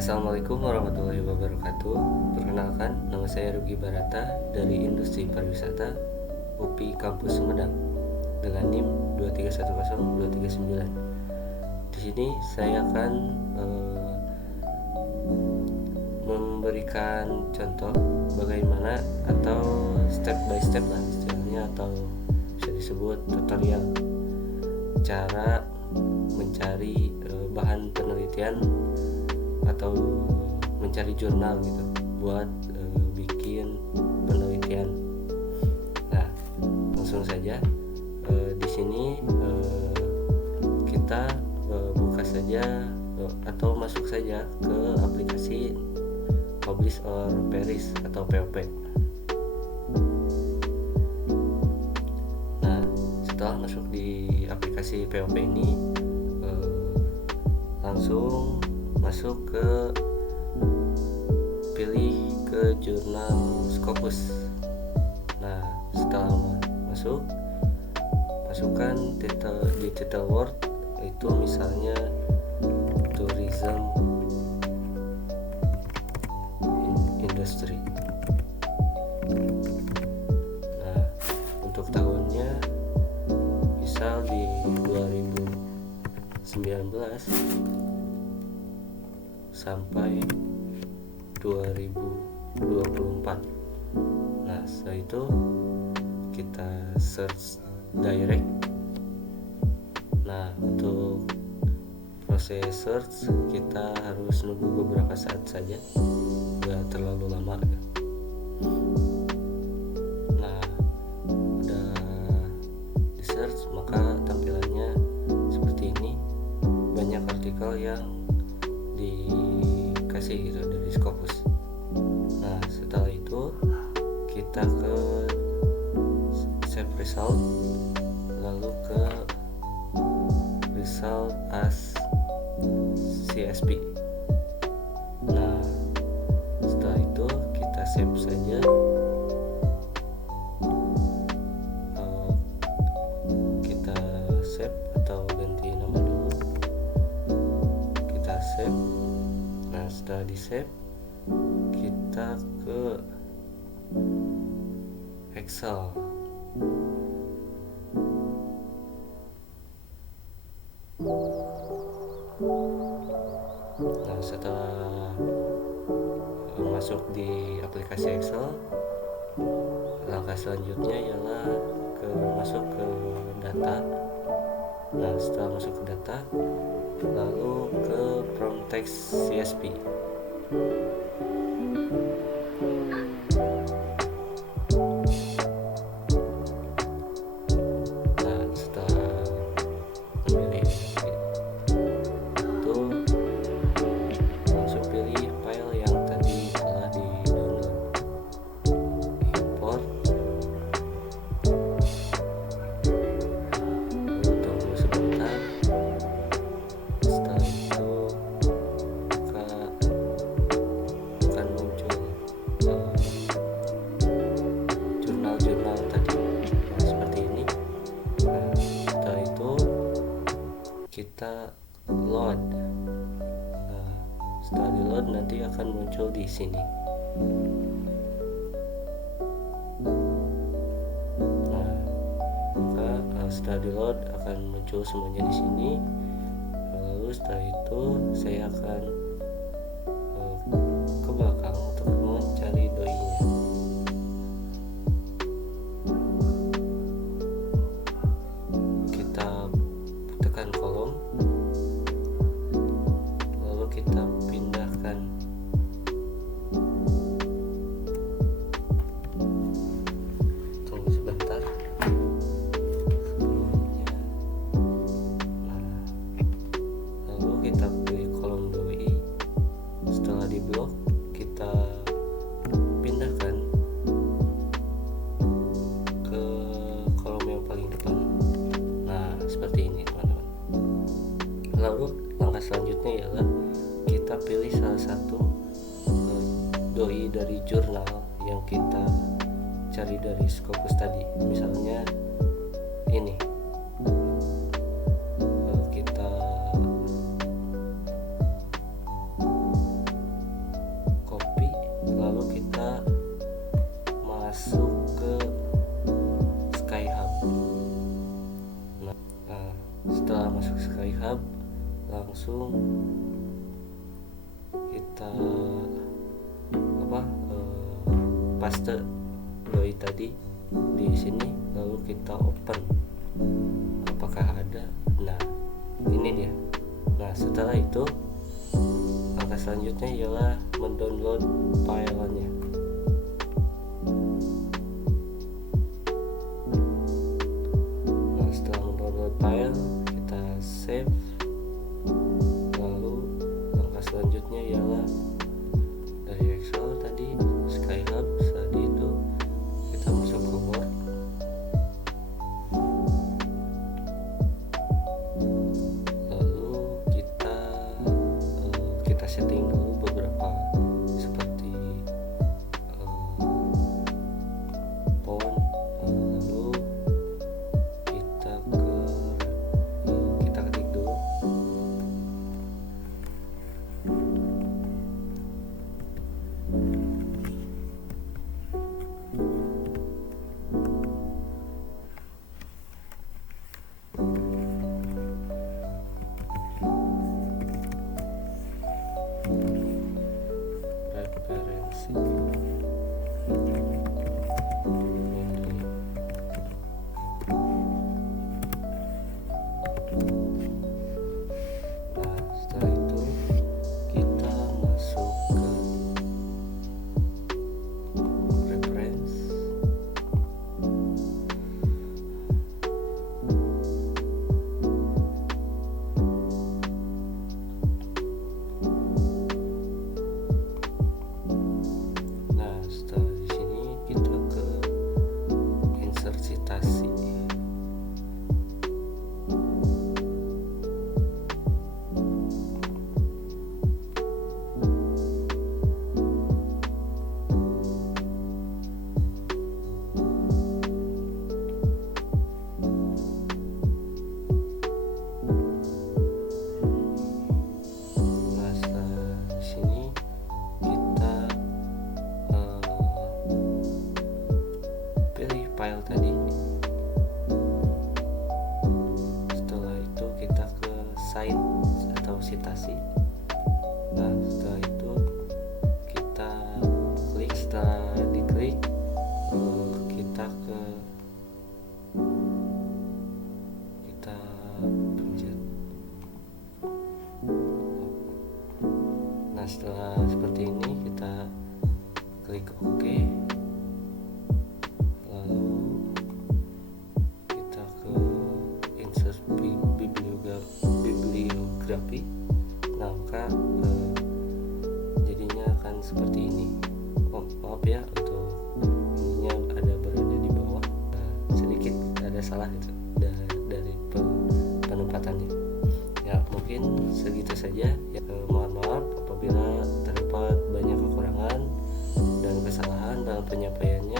Assalamualaikum warahmatullahi wabarakatuh. Perkenalkan, nama saya Rugi Barata dari Industri Pariwisata UPI Kampus Sumedang dengan NIM 2310239. Di sini saya akan memberikan contoh bagaimana atau step by step lah istilahnya, atau bisa disebut tutorial cara mencari bahan penelitian atau mencari jurnal gitu buat bikin penelitian. Nah, langsung saja di sini kita buka saja atau masuk saja ke aplikasi Publish or Perish atau POP. Nah, setelah masuk di aplikasi POP ini langsung masuk ke pilih ke jurnal Scopus. Nah, setelah masuk, masukkan di title word itu misalnya tourism industry. Nah, untuk tahunnya misal di 2019 sampai 2024. Nah, setelah itu kita search direct. Nah, untuk proses search kita harus nunggu beberapa saat saja, nggak terlalu lama. Nah, udah di search maka tampilannya seperti ini, banyak artikel yang dikasih gitu dari Scopus. Nah, setelah itu kita ke save result, lalu ke result as CSV. Nah, setelah itu kita save saja. Kita save atau ganti nama dulu. Kita save. Nah, setelah di save kita ke Excel. Nah, setelah masuk di aplikasi Excel, langkah selanjutnya ialah masuk ke data. Nah, setelah masuk ke data, lalu ke prompt text CSV. Nah, setelah memilih itu, langsung pilih file yang tadi telah di download, import, lalu tunggu sebentar. Setelah itu akan muncul jurnal-jurnal tadi. Nah, seperti ini. Nah, setelah itu kita load. Nah, setelah di load nanti akan muncul di sini. Nah, maka setelah di load akan muncul semuanya di sini. Lalu setelah itu saya akan ke belakang untuk mencari doi-nya. Kita tekan kolom, lalu kita pindahkan. Tunggu sebentar sebelumnya. Nah, lalu kita pilih kolom doi. Setelah di blok, kita pindahkan ke kolom yang paling depan. Nah, seperti ini teman-teman. Lalu langkah selanjutnya ialah kita pilih salah satu doi dari jurnal yang kita cari dari Scopus tadi. Misalnya ini, kita paste doi tadi di sini, lalu kita open apakah ada. Nah ini dia. Nah setelah itu langkah selanjutnya ialah mendownload filenya. Nah setelah mendownload file kita save, lalu langkah selanjutnya ialah dari Excel tadi Skylab, tadi itu kita masuk ke Word, lalu kita setting dulu beberapa seperti font, lalu kita ketik dulu referensi ini. Nah setelah itu kita masuk ke reference, nah setelah di sini kita ke insert citasi. Nah setelah di sini kita pilih file tadi. Setelah itu kita ke site atau citasi. Nah setelah itu kita klik, setelah diklik kita pencet. Nah setelah seperti ini kita klik OK, lalu kita ke insert bibliografi. Nah maka jadinya akan seperti ini. Maaf ya untuk ininya ada berada di bawah, sedikit ada salah gitu dari penempatannya. Ya mungkin segitu saja ya. Mohon maaf apabila terdapat banyak kekurangan dan kesalahan dalam penyampaiannya.